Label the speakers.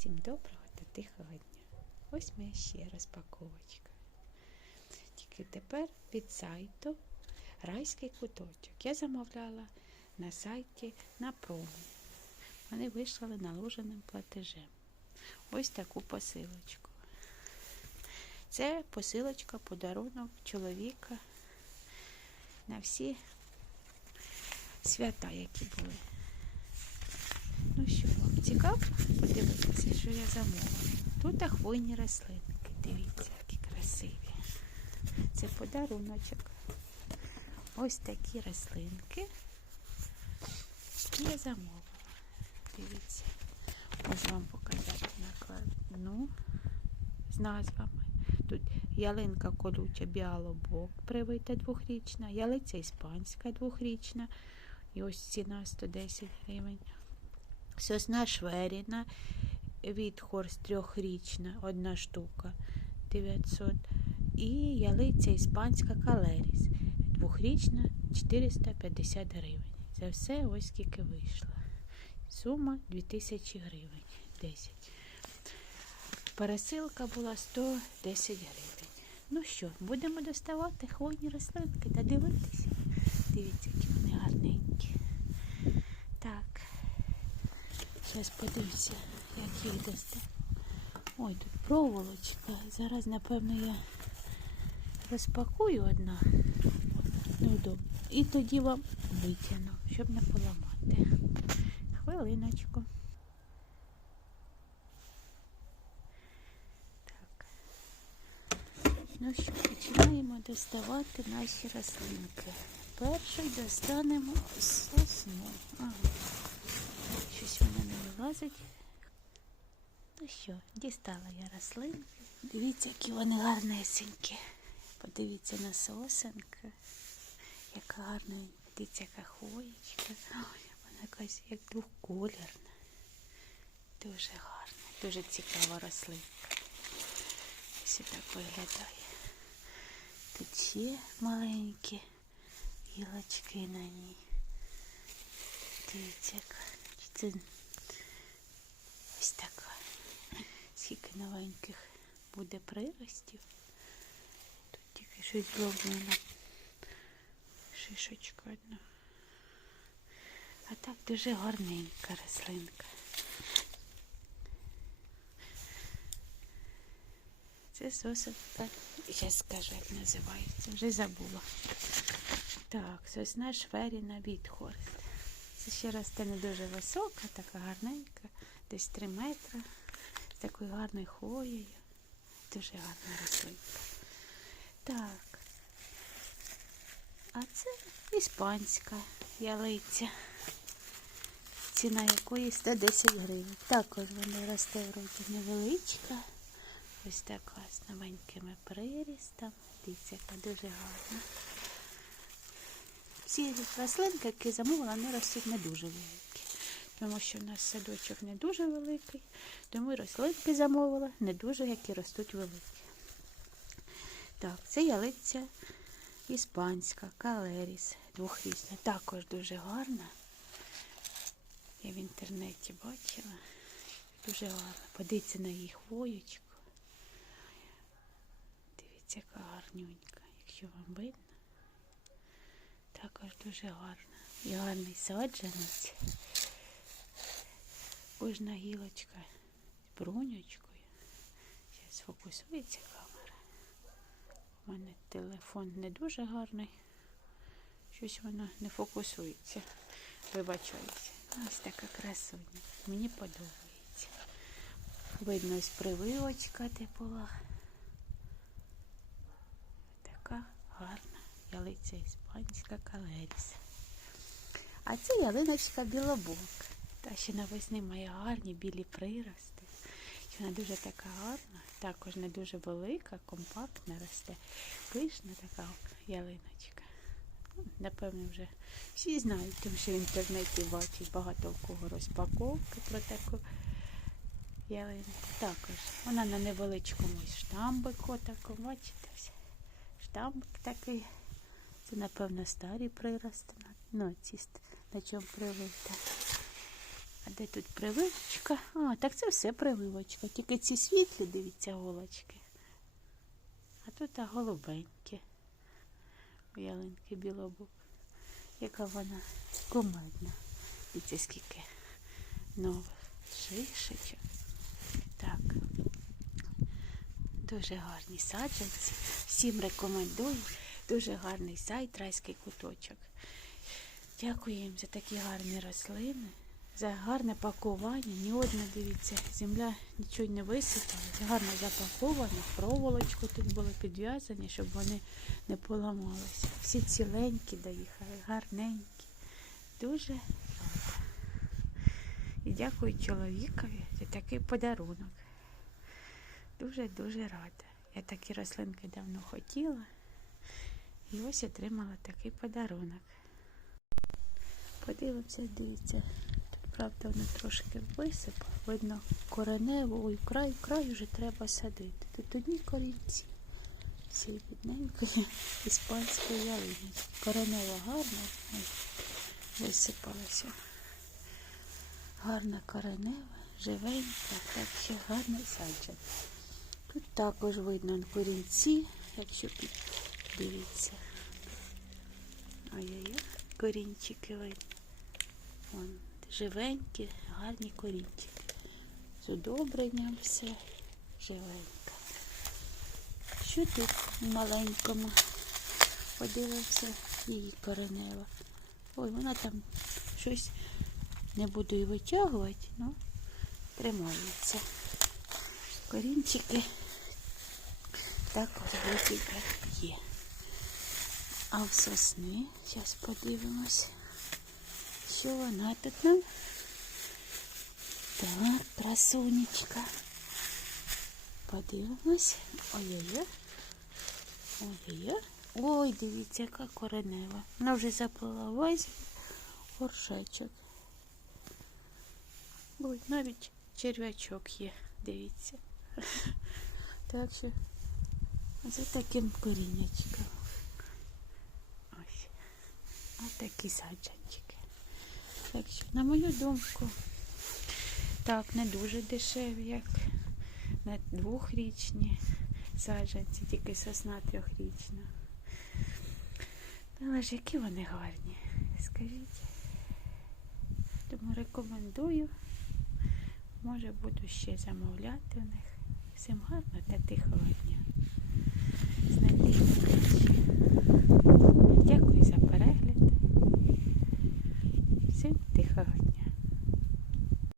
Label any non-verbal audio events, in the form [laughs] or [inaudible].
Speaker 1: Всім доброго та тихого дня. Ось моя ще розпаковочка. Тільки тепер від сайту Райський куточок. Я замовляла на сайті на промо. Вони вийшли наложеним платежем. Ось таку посилочку. Це посилочка, подарунок чоловіка на всі свята, які були. Ну що, вам цікаво подивитися, що я? Тут хвойні рослинки. Дивіться, які красиві. Це подаруночок. Ось такі рослинки. Я замовила. Дивіться. Можу вам показати накладну з назвами. Тут ялинка колюча біалобок привита двохрічна, ялиця іспанська двохрічна. І ось ціна 110 гривень. Сосна шверіна від хорс трьохрічна, одна штука 900. І ялиця іспанська калеріс. Двохрічна 450 гривень. Це все ось скільки вийшло. Сума 2000 гривень. 10. Пересилка була 110 гривень. Ну що, будемо доставати хвойні рослинки та дивитися. Дивіться, які вони гарненькі. Так. Зараз подивимося, як їх достати. Ой, тут проволочка. Зараз, напевно, я розпакую одна. Ну. І тоді вам витягну, щоб не поламати. Хвилиночку. Так. Ну що, починаємо доставати наші рослинки. Перший достанемо сосну. Ага. Щось воно не вилазить. Ну що, дістала я рослинки. Дивіться, які вони гарнесенькі. Подивіться на сосенка. Яка гарна, дивіться, яка хвоєчка. Вона якась як двоколірна. Дуже гарна, дуже цікава рослинка. Ось так виглядає. Тут ще маленькі гілочки на ній. Дивіться, яка. Це ось така. Скільки новеньких буде приростів. Тут тільки щось зроблено. Шишечка одна. А так дуже гарненька рослинка. Це сосенка. Я скажу, як називається. Вже забула. Так, сосна шверіна Вітхорст. Це ще росте не дуже висока, така гарненька, десь 3 метри, з такою гарною хвоєю. Дуже гарна рослинка. Так. А це іспанська ялиця, ціна якої 110 гривень. Також вона росте вроді невеличка. Ось така з новенькими прирістами. Дивіться, яка дуже гарна. Ці рослинки, які замовила, вони ростуть не дуже великі. Тому що в нас садочок не дуже великий, тому рослинки замовила не дуже, які ростуть великі. Так, це ялиця іспанська, калеріс, двохрічна. Також дуже гарна. Я в інтернеті бачила. Дуже гарна. Подивіться на її хвоєчку. Дивіться, яка гарнюнька, якщо вам видно. Також дуже гарна. І гарний саджанець. Кожна гілочка з бруньочкою. Зараз сфокусується камера. У мене телефон не дуже гарний. Щось воно не фокусується. Вибачаюся. Ось така красуня. Мені подобається. Видно, ось прививочка де була. Така гарна ялиця іспанська калеріс. А це ялиночка білобок. Та ще навесни має гарні білі прирости. Вона дуже така гарна, також не дуже велика, компактна росте. Пишна така ялиночка. Напевно, вже всі знають, тому що в інтернеті бачать багато в кого розпаковки про таку ялинку. Також вона на невеличкому штамбику такому, бачите, штамбик такий. Це, напевно, старі прирости. Ну, ці на чому привита. А А де тут прививочка? А, так це все прививочка. Тільки ці світлі, дивіться, голочки. А тут а голубенькі. У ялинки білобук. Яка вона кумедна. Дивіться, скільки нових шишечок. Так. Дуже гарні саджанці. Всім рекомендую. Дуже гарний сайт Райський куточок. Дякую їм за такі гарні рослини, за гарне пакування. Ні одна, дивіться, земля нічого не висипала. Гарно запаковано, проволочку тут було підв'язані, щоб вони не поламалися. Всі ціленькі доїхали, гарненькі. Дуже рада. І дякую чоловікові за такий подарунок. Дуже-дуже рада. Я такі рослинки давно хотіла. І ось отримала такий подарунок. Подивимося, дивіться. Тут, правда, воно трошки висипало. Видно коренево, ой, край, край вже треба садити. Тут одні корінці. Всі бідненької іспанської ялини. Коренево гарно. Ой, висипалося. Гарна коренева, живенька, так що гарний саджан. Тут також видно корінці, якщо під... дивіться. Ой-ой-ой, корінчики. Вон, живенькі, гарні корінчики. З удобренням все живенько. Що тут маленькому? Подивимося її коренева. Ой, вона там щось не буду і витягувати, ну тримається. Корінчики також є. А в сосни, зараз подивимось, що вона тут нам. Так, красунечка. Подивимось. Ой-ой-ой. Ой-ой-ой. Ой, дивіться, яка коренева. Вона вже заплила весь горшечок. Ой, навіть черв'ячок є, дивіться. [laughs] Так що за таким корінечком. Ось саджанчики. Так що, на мою думку, так, не дуже дешеві, як на двохрічні саджанці, тільки сосна трьохрічна. Але ж які вони гарні, скажіть. Тому рекомендую. Може буду ще замовляти у них. Всім гарно та тихого дня. З.